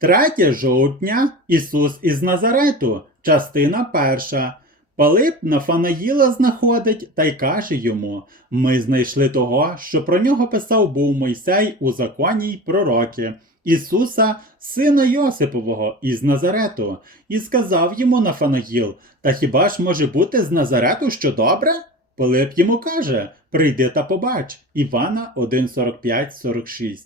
3 жовтня Ісус із Назарету, частина перша. Пилип Нафанаїла знаходить та й каже йому: Ми знайшли того, що про нього писав був Мойсей у законі й пророки, Ісуса, сина Йосипового, із Назарету, і сказав йому Нафанаїл: Та хіба ж може бути з Назарету що добре? Пилип йому каже: Прийди та побач. Івана 1.45-46.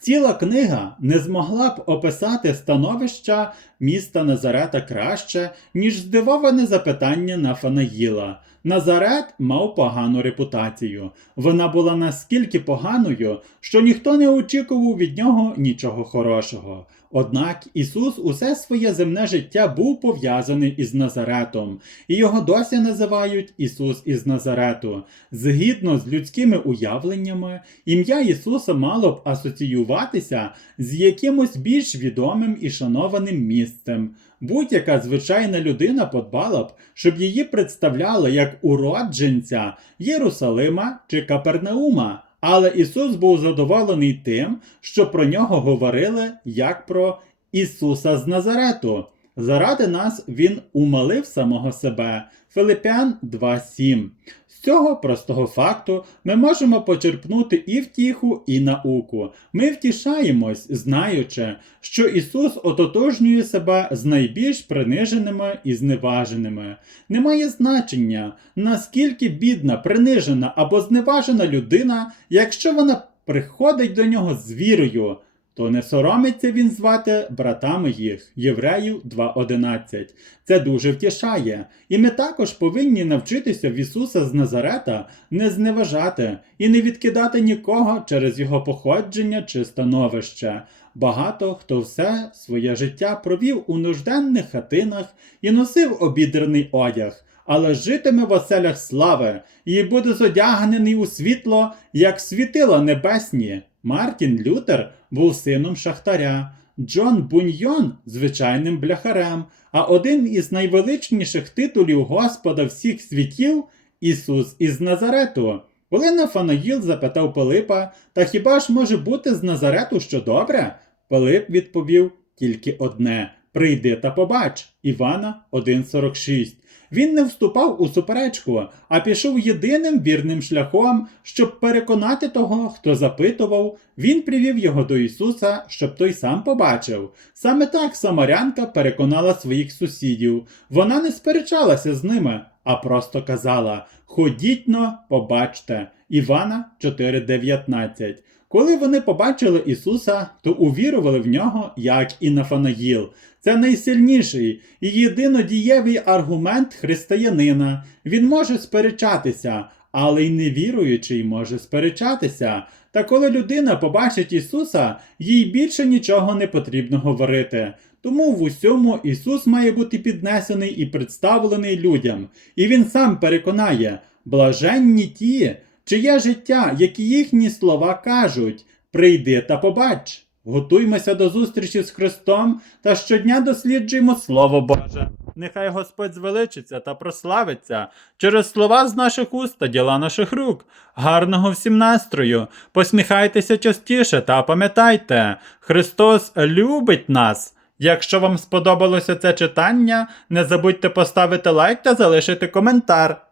Ціла книга не змогла б описати становища міста Назарета краще, ніж здивоване запитання Нафанаїла. Назарет мав погану репутацію. Вона була настільки поганою, що ніхто не очікував від нього нічого хорошого. Однак Ісус усе своє земне життя був пов'язаний із Назаретом, і його досі називають Ісус із Назарету. Згідно з людськими уявленнями, ім'я Ісуса мало б асоціюватися з якимось більш відомим і шанованим місцем. Будь-яка звичайна людина подбала б, щоб її представляли як уродженця Єрусалима чи Капернаума. Але Ісус був задоволений тим, що про нього говорили як про Ісуса з Назарету. Заради нас Він умалив самого себе. Филипян 2.7. З цього простого факту ми можемо почерпнути і втіху, і науку. Ми втішаємось, знаючи, що Ісус ототожнює себе з найбільш приниженими і зневаженими. Немає значення, наскільки бідна, принижена або зневажена людина, якщо вона приходить до нього з вірою, то не соромиться він звати братами їх, Євреїв 2.11. Це дуже втішає. І ми також повинні навчитися в Ісуса з Назарета не зневажати і не відкидати нікого через його походження чи становище. Багато хто все своє життя провів у нужденних хатинах і носив обідраний одяг. Але житиме в оселях слави і буде зодягнений у світло, як світила небесні. Мартін Лютер був сином шахтаря, Джон Буньйон звичайним бляхарем, а один із найвеличніших титулів Господа всіх світів Ісус із Назарету. Коли Нафанаїл запитав Пилипа, та хіба ж може бути з Назарету що добре? Пилип відповів тільки одне: Прийди та побач. Івана 1.46. Він не вступав у суперечку, а пішов єдиним вірним шляхом, щоб переконати того, хто запитував, він привів його до Ісуса, щоб той сам побачив. Саме так Самарянка переконала своїх сусідів. Вона не сперечалася з ними, а просто казала: Ходіть но, побачте. Івана 4.19. Коли вони побачили Ісуса, то увірували в нього, як і Нафанаїл. Це найсильніший і єдинодієвий аргумент християнина. Він може сперечатися, але й невіруючий може сперечатися. Та коли людина побачить Ісуса, їй більше нічого не потрібно говорити. Тому в усьому Ісус має бути піднесений і представлений людям, і Він сам переконає, блаженні ті, чиє життя, як і їхні слова кажуть, прийди та побач. Готуймося до зустрічі з Христом та щодня досліджуємо Слово Боже. Нехай Господь звеличиться та прославиться через слова з наших уст та діла наших рук. Гарного всім настрою! Посміхайтеся частіше та пам'ятайте, Христос любить нас. Якщо вам сподобалося це читання, не забудьте поставити лайк та залишити коментар.